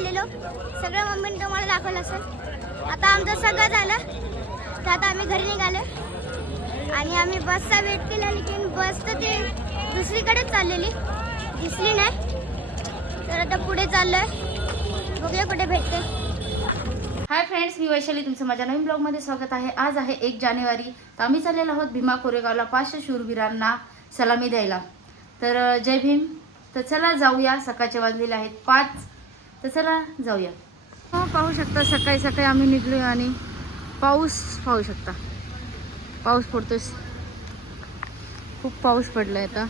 आलेलो. सगळं मम्मीने तुम्हाला दाखवलं असेल. आता आमचं सगळं झालं. तर आता आम्ही घरी निघालो. आणि आम्ही बसचा वेट केला लेकिन बस तर ते दुसरीकडेच चाललेली. दिसली नाही. तर आता पुढे चाललोय. बघूया कुठे भेटते. हाय फ्रेंड्स मी वैशाली. तुमचं माझ्या नवीन ब्लॉगमध्ये स्वागत आहे. आज आहे एक जानेवारी. तर आम्ही चाललेलो आहोत भीमा कोरेगावला पाचशे शूरवीरांना सलामी द्यायला. तर जय भीम. तर चला जाऊया. सकाळचे वाजलेले आहेत पाच. तर चला जाऊया. हो पाहू शकता सकाळी सकाळी आम्ही निघलो आणि पाऊस पाहू शकता. पाऊस पडतोय. खूप पाऊस पडला आहे आता.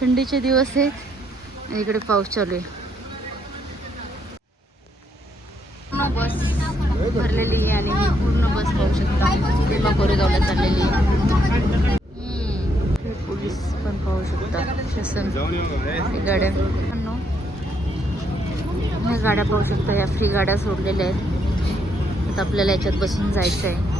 थंडीचे दिवस आहेत आणि इकडे पाऊस चालू आहे. पूर्ण बस भरलेली आहे आणि पूर्ण बस पाहू शकता. भीमा कोरेगावला चाललेली आहे. पोलीस पण पाहू शकता. शासन गाड्या. ह्या गाड्या पाहू शकता या फ्री गाड्या सोडलेल्या आहेत. आता आपल्याला याच्यात बसून जायचं आहे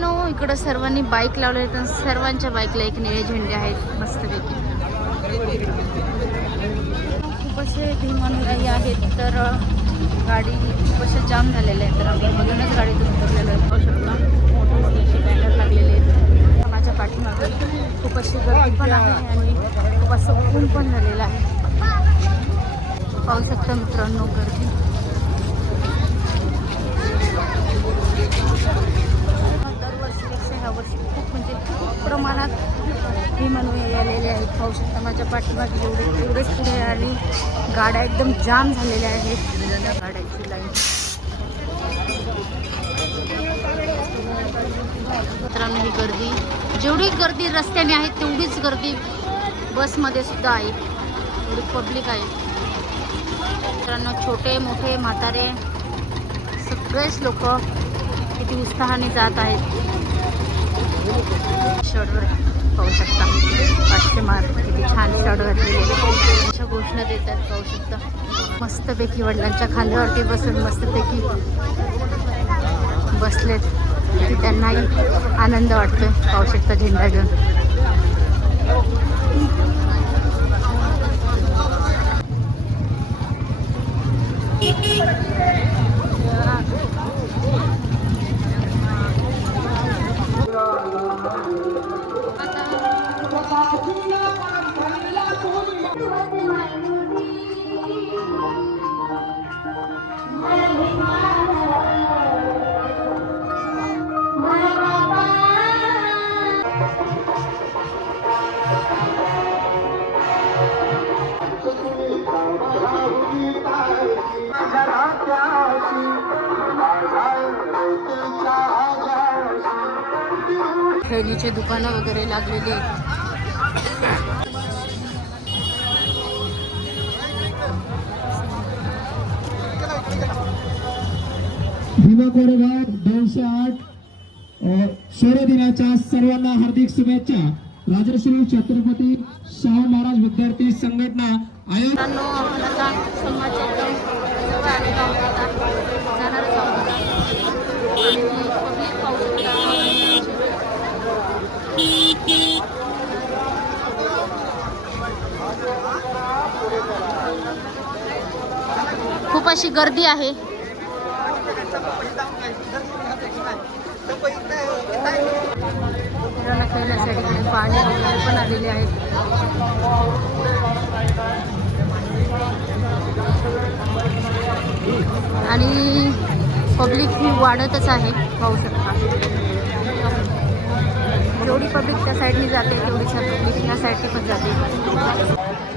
नो इकडं सर्वांनी बाईक लावले तर सर्वांच्या बाईकला एक निळे झेंडे आहेत मस्तपैकी. खूप असे भीमानुयायी आहेत तर गाडी खूप असे जाम झालेले आहेत. तर आम्ही मधूनच गाडीतून उतरलेलो आहे. पाहू शकता मोठे असे बॅनर लागलेले आहेत माझ्या पाठीमागे खूप अशी गर्दी पण आहे आणि खूप असं ऊन पण झालेलं आहे. पाहू शकता मित्रांनो गर्दी. दरवर्षीपेक्षा ह्या वर्षी खूप म्हणजे खूप प्रमाणात विमानुयायी आलेले आहेत. पाहू शकता माझ्या पाठीमागे एवढे एवढेच पुढे आहे आणि गाड्या एकदम जाम झालेल्या आहेत. गाड्याची लाईन. मित्रांनो ही गर्दी जेवढी गर्दी रस्त्याने आहे तेवढीच गर्दी बसमध्ये सुद्धा आहे. एवढी पब्लिक आहे. मित्रांनो छोटे मोठे म्हातारे सगळेच लोक किती उत्साहाने जात आहेत. शर्टवर पाहू शकता. पाचशे मार्क. किती छान शर्ट घातलेले अशा घोषणा देतात पाहू शकता. मस्तपैकी वडिलांच्या खांद्यावरती बसून मस्तपैकी बसलेत. की त्यांनाही आनंद वाटतो पाहू शकता झेंडा घेऊन Thank you. खेळणीचे दुकानं वगैरे लागलेली आहेत. भीमा कोरेगाव दोनशे आठ शौर्य दिनाच्या सर्वांना हार्दिक शुभेच्छा. राजश्री छत्रपती शाहू महाराज विद्यार्थी संघटना आयोजित मित्रांनो आपण आता समाजच्या एकदम जवळ आलेलो आहोत आता जाणारच आहोत आता. आणि पब्लिक पाहू शकता खूप अशी गर्दी आहे. मुलांना खेळण्यासाठी पाणी वगैरे पण आलेले आहेत. आणि पब्लिक ही वाढतच आहे पाहू शकता. जेवढी पब्लिक त्या साईडनी जाते तेवढीच पब्लिक ह्या साईडनी पण जाते.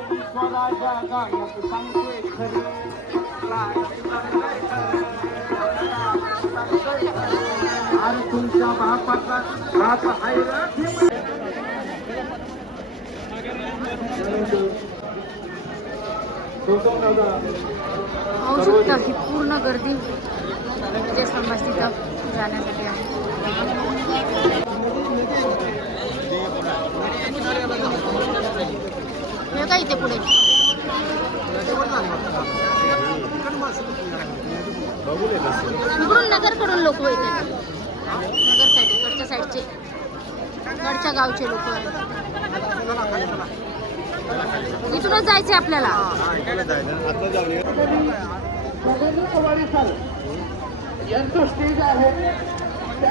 कधी स्वराच्या गाण्यात सांगतोय अरे तुमच्या बापाचा बाप आहे शकता ही पूर्ण गर्दी विजय स्तंभास तिथं जाण्यासाठी आहे. हे काय इथे पुढे. इकडून नगरकडून लोक येतात. नगर साईड इकडच्या साईडचे इकडच्या गावचे लोक इथूनच जायचे आपल्याला. यांचं स्टेज आहे त्या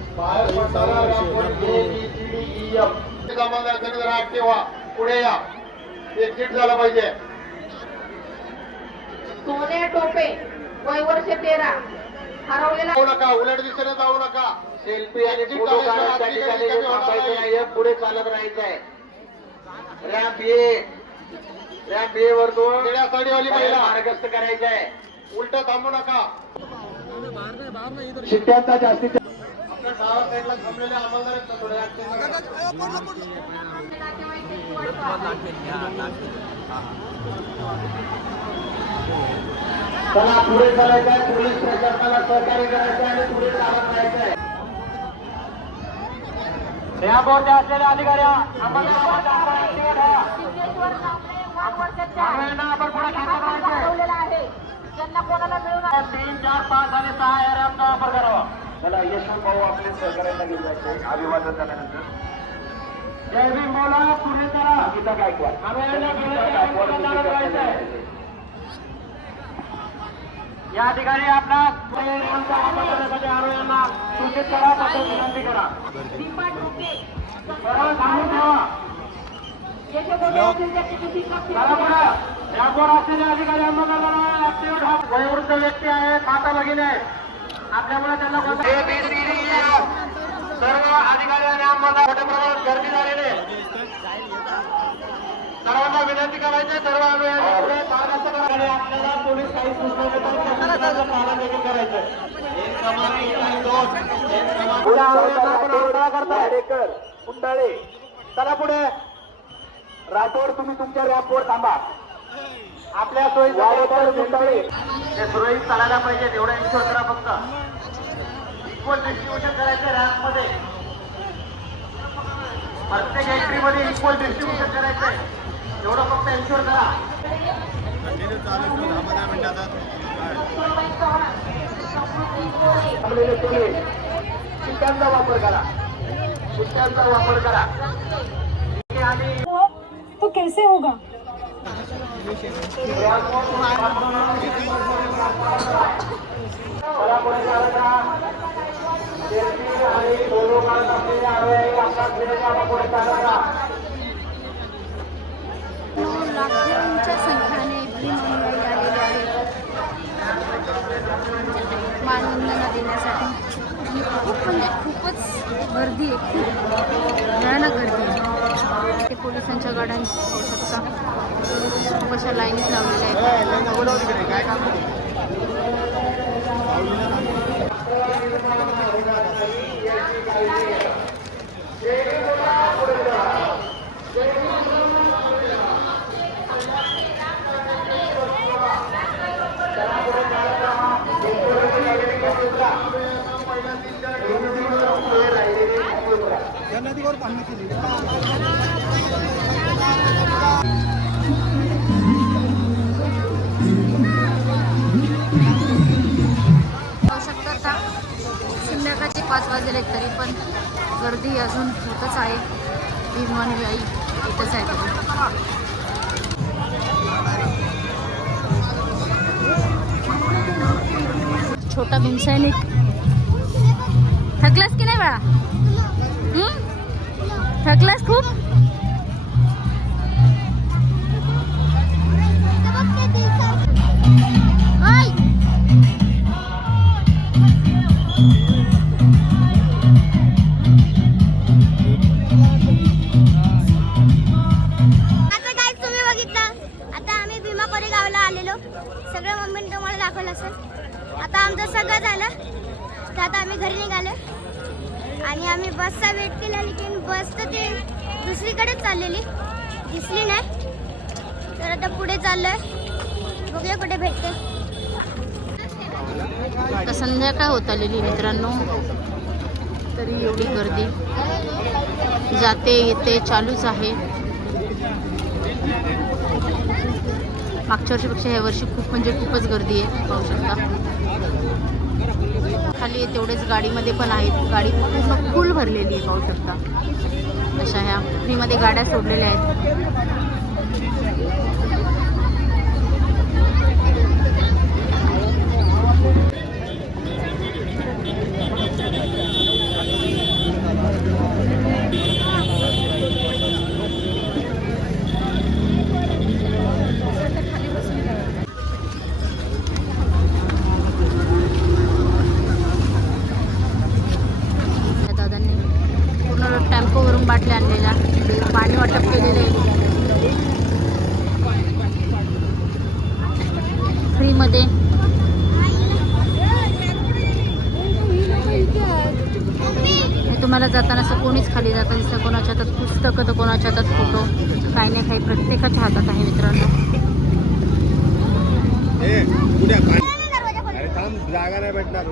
आत ठेवा. पुढे या. एक्झिट झालं पाहिजे. सोने टोपे वय वर्ष तेरा. हरवलेला जाऊ नका उलट दिशेने जाऊ नका. सेल्फी आणि फोटो थांबायचं नाहीये पुढे चालत राहायचंय. रॅम्प ए रॅम्प ए वर तो निळ्या साडीवाली महिला. मार्गस्थ करायचा आहे उलट थांबू नका. शिट्ट्यांचा जास्तीत आपल्या चला पुढे चालायचं आहे पोलीस प्रशासनाला सहकार्य करायचं आणि पुढे चालत राहायचं आहे असलेल्या अधिकाऱ्या आपण पुढे आहे कोणाला मिळून तीन चार पाच आणि सहा या वापर करावा चला यशवंत भाऊ आपले सहकार्याला घेऊन जायचे अभिवादन झाल्यानंतर जय भीम बोला पुढे चला गीता गायकवाड. गीता आहे. या ठिकाणी आपला सूचित करा तसंच विनंती करा. सर्व ठेवा. अधिकारी वयोवृद्ध व्यक्ती आहेत माता भगिनी आहेत आपल्यामुळे त्यांना कोणता A, B, C, D, E, F. सर्व अधिकारी आणि अंमलदार मोठ्या प्रमाणात गर्दी झालेली. सर्वांना विनंती करायची आहे, सर्व. आणि आपल्याला पोलीस काही सूचना देतात पालन देखील करायचं पुढे राठोड तुम्ही तुमच्या रॅपवर थांबा. आपल्या सोयी वाडेकर कुंडाळे ते सुरळीत चालायला पाहिजे एवढं इन्शुअर करा फक्त. इक्वल डिस्ट्रीब्युशन करायचं रॅम्पमध्ये प्रत्येक एंट्री मध्ये इक्वल डिस्ट्रीब्युशन करायचंय आहे. एवढं फक्त इन्शुअर करा. थांबलेले पोलीस शिट्ट्यांचा वापर करा. शिट्ट्यांचा वापर करा. आणि तो कैसे होगा? लाखोंच्या संख्येने भीम अनुयायी आलेले आहेत. मानवंदना देण्यासाठी. आणि खूप म्हणजे खूपच गर्दी आहे. खूप भयानक गर्दी आहे. ते पोलिसांच्या गाड्या पाहू शकता. खूप अशा लाईनीत लावलेल्या आहेत. संध्याकाळची पाच वाजले तरी पण गर्दी अजून होतच आहे. भीमवानी आई इथंच आहे. छोटा भीमसैनिक थकलास की नाही बाळा? थकलास खूप? काय तुम्ही आता आम्ही आलेलो. सगळं मम्मीने तुम्हाला दाखवलं असेल. आता आमचं सगळं झालं. तर आता आम्ही घरी निघालो. आणि आम्ही बसचा वेट केला लेकिन बस तर ते दुसरीकडे चाललेली. दिसली नाही. तर आता पुढे चाललोय. बघूया कुठे भेटते. आता संध्याकाळ होत आलेली मित्रांनो? तरी एवढी गर्दी. जाते येते चालूच आहे. मागच्या वर्षीपेक्षा ह्या वर्षी खूप म्हणजे खूपच गर्दी आहे पाहू शकता. खाली तेवढेच गाडीमध्ये पण आहेत. गाडी पूर्ण फुल भरलेली आहे पाहू शकता. अशा ह्या फ्रीमध्ये गाड्या सोडलेल्या आहेत त्या दादांनी पूर्ण टेम्पोवरून बाटल्या आणलेल्या पाणी वाटप केलेलं आहे फ्रीमध्ये तुम्हाला जाताना असं कोणीच खाली जातं दिसतं कोणाच्या हातात पुस्तकं तर कोणाच्या हातात फोटो. काही नाही काही प्रत्येकाच्या हातात आहे मित्रांनो. जागा नाही भेटणार.